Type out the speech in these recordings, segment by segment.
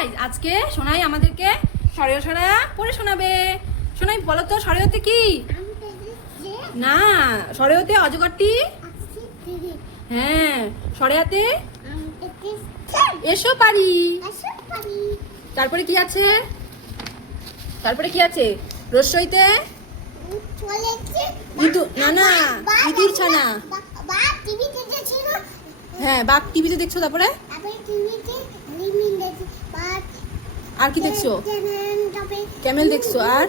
Guys আজকে সোনাই আমাদেরকে সরেয় সরা পড়ে শোনাবে। সোনাই বলো তো সরেয়তে কি? না, সরেয়তে অজগরটি। হ্যাঁ, সরেয়াতে এসো পারি। তারপরে কি আছে? তারপরে কি আছে? রস্যইতে না না ইঁদুর ছানা। হ্যাঁ, বাঘ টিভিতে দেখছো। তারপরে আর কি দেখছো? ক্যামেল দেখছো। আর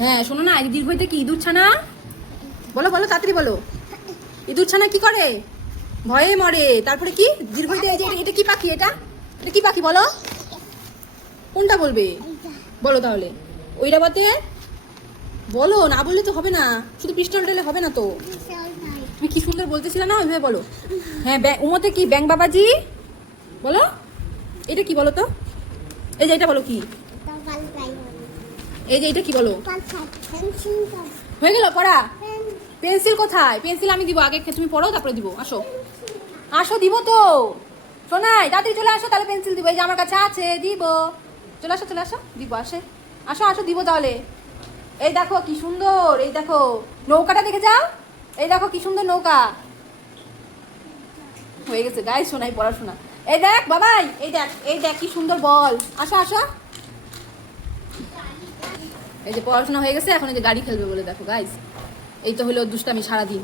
হ্যাঁ শোনো না, দীর্ঘইতে কি? ইঁদুর ছানা। বলো বলো তাড়াতাড়ি বলো। ইঁদুর ছানা কি করে? ভয়ে মরে। তারপরে কি? দীর্ঘইতে এই যে এটা কি পাখি? এটা এটা কি পাখি বলো? কোনটা বলবে? বলো তাহলে। ঐরাবতে বলো, না বললে তো হবে না, শুধু পিস্টল টেলে হবে না তো। তুমি কি সুন্দর বলতেছিলে না, ওইভাবে বলো। হ্যাঁ, উমতে কি? ব্যাং বাবাজি। বলো এটা কি বলো তো? এই যে এটা বলো কি? এই যে এটা কি বলো? হয়ে গেল পড়া? পেন্সিল কোথায়? পেন্সিল আমি দিব, আগে তুমি পড়ো তারপরে দিব। আসো আসো, দিব তো। শোনাই তাড়াতাড়ি চলে আসো, তাহলে পেন্সিল দিব। এই যে আমার কাছে আছে, দিব। চলে আসো চলে আসো, দিব। আসো আসো দিব তাহলে। এই দেখো কি সুন্দর, এই দেখো নৌকাটা দেখে যাও। এই দেখো কি সুন্দর নৌকা। হয়ে গেছে গাইস শোনাই পড়াশোনা। এই দেখ বাবাই, এই দেখ কি সুন্দর বল। আসো আসো, এই যে পড়াশোনা হয়ে গেছে, এখন এই যে গাড়ি খেলবে বলে। দেখো গাইস, এই তো হলো দুষ্টামি সারাদিন।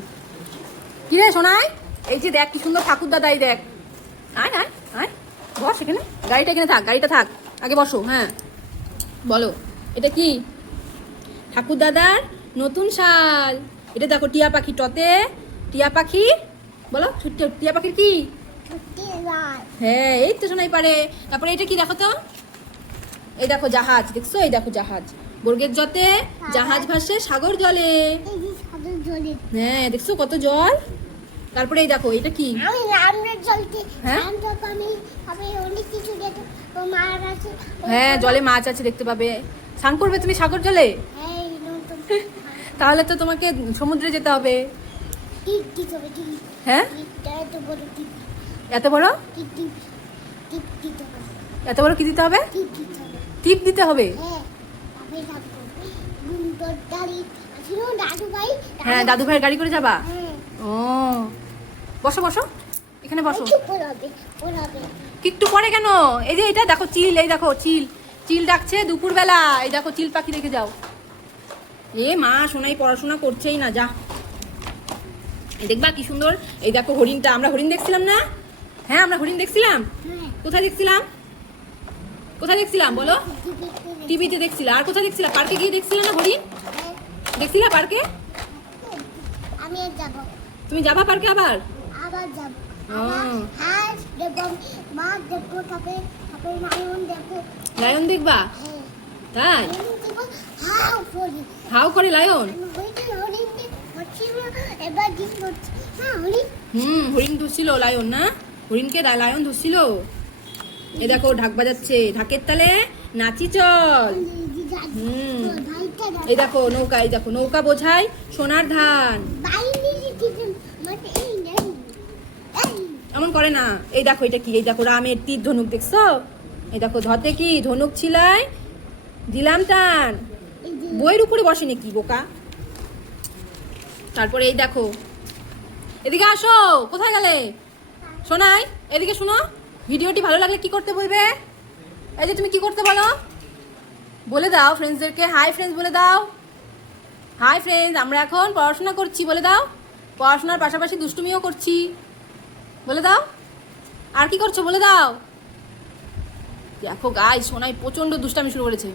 কি রে শোনাই? এই যে দেখ কি সুন্দর ঠাকুর দাদাই, দেখ। আয় আয় আয়, বস এখানে। গাড়িটা এখানে থাক, গাড়িটা থাক, আগে বসো। হ্যাঁ বলো এটা কি? ঠাকুর দাদার নতুন শাল। এটা দেখো টিয়া পাখি, টতে টিয়া পাখি। বলো টিয়া পাখির কি? হ্যাঁ এই তো শোনাই পারে। তারপরে এটা কি দেখো তো? এই দেখো জাহাজ, দেখছো? এই দেখো জাহাজ, বর্গের জতে জাহাজ ভাসে সাগর জলে। হ্যাঁ দেখছো কত জল। তারপরে এই দেখো এটা কি? হ্যাঁ হ্যাঁ, জলে মাছ আছে, দেখতে পাবে। স্নান করবে তুমি সাগর জলে? তাহলে তো তোমাকে সমুদ্রে যেতে হবে। হ্যাঁ এত বড় এত বড় কি দিতে হবে? টিপ দিতে হবে। হ্যাঁ দাদু ভাইয়ের গাড়ি করে যাবা? ও বসো বসো, এখানে বসো। একটু পরে কেন? এই যে এটা দেখো চিল, এই দেখো চিল, চিল ডাকছে দুপুর বেলা। এই দেখো চিল পাখি দেখে যাও। এ মা সোনাই পড়াশোনা করছেই না, যা। দেখবা কি সুন্দর। এই দেখো হরিণটা, আমরা হরিণ দেখছিলাম না? হ্যাঁ আমরা হরিণ দেখছিলাম। কোথায় দেখছিলাম? কোথায় দেখছিলাম বলো? টিভিতে দেখছিলাম। আর কোথায় দেখছিলাম? পার্কে গিয়ে দেখছিলাম না হরিণ? দেখছিলা পার্কে? তুমি যাবা পার্কে আবার? লায়ন দেখবা? তাই? হাউ করে লায়ন? হরিণ ধরছিল লায়ন না? হরিণকে লায়ন ধরছিল। এ দেখো ঢাক বাজাচ্ছে, ঢাকের তালে নাচি চল। এই দেখো নৌকা, এই দেখো নৌকা বোঝাই সোনার ধান। এমন করে না। এই দেখো এটা কি? এই দেখো রামের তীর ধনুক, দেখছো? এই দেখো ধতে কি ধনুক ছিলাই দিলাম টান। বইয়ের উপরে বসে নাকি বোকা? তারপরে এই দেখো, এদিকে আসো। কোথায় গেলে শোনাই? এদিকে শুনো। ভিডিওটি ভালো লাগলে কি করতে বলবে? এই যে তুমি কি করতে বলো? বলে দাও ফ্রেন্ডসদেরকে, হাই ফ্রেন্ডস বলে দাও। হাই ফ্রেন্ডস, আমরা এখন পড়াশোনা করছি বলে দাও। পড়াশোনার পাশাপাশি দুষ্টুমিও করছি বলে দাও। আর কি করছো বলে দাও। দেখো গাইস সোনাই প্রচন্ড দুষ্টামি শুরু করেছে।